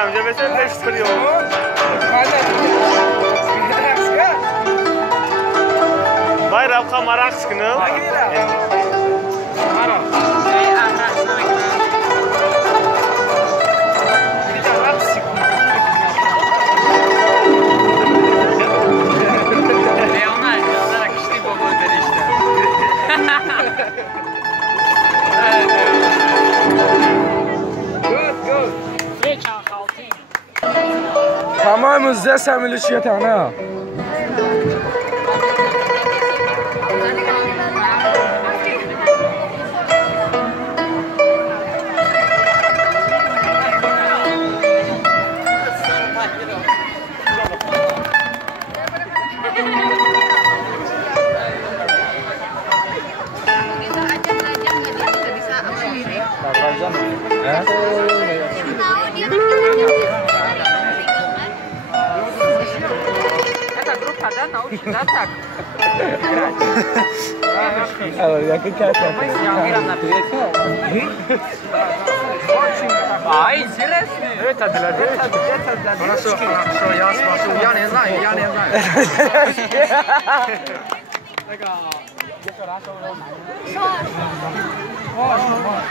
همینجا بسیم پیش کنیم باید رفقا ما رقص کنم تمام الزاس عملوا شيء تاعنا Ai, seriously? Это для Хорошо, я смотрю, я не знаю.